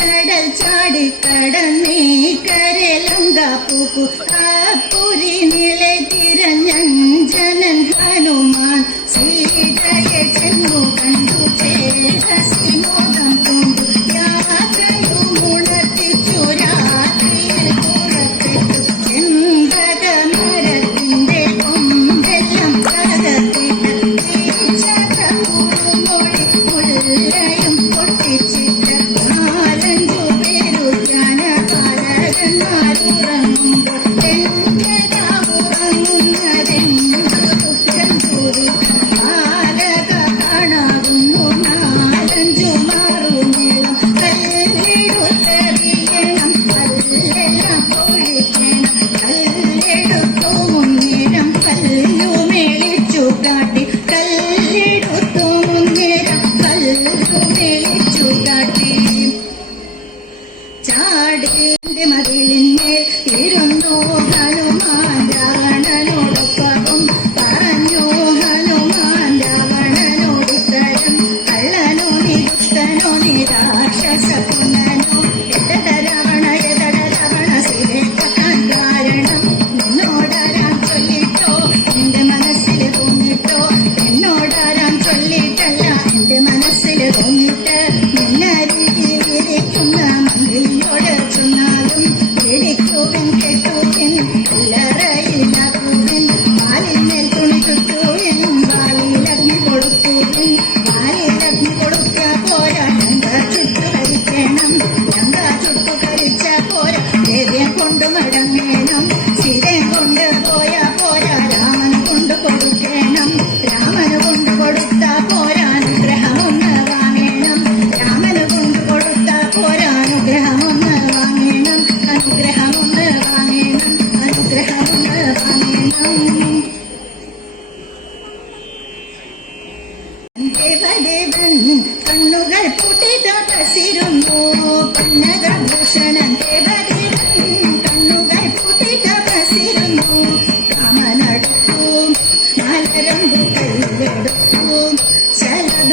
കടൽ ചാടി കടന്നേ കരലങ്ക പൂക്കു ആ പുരി നില ദേവൻ കണ്ണുകൾ പൂട്ടി തപസിരുന്നു കന്നകഭൂഷണൻ ദേവദേവൻ കണ്ണുകൾ പൂട്ടി തപസിരുന്നു കാമനടുക്കും മലരം കല്ലെടുക്കും ശരദ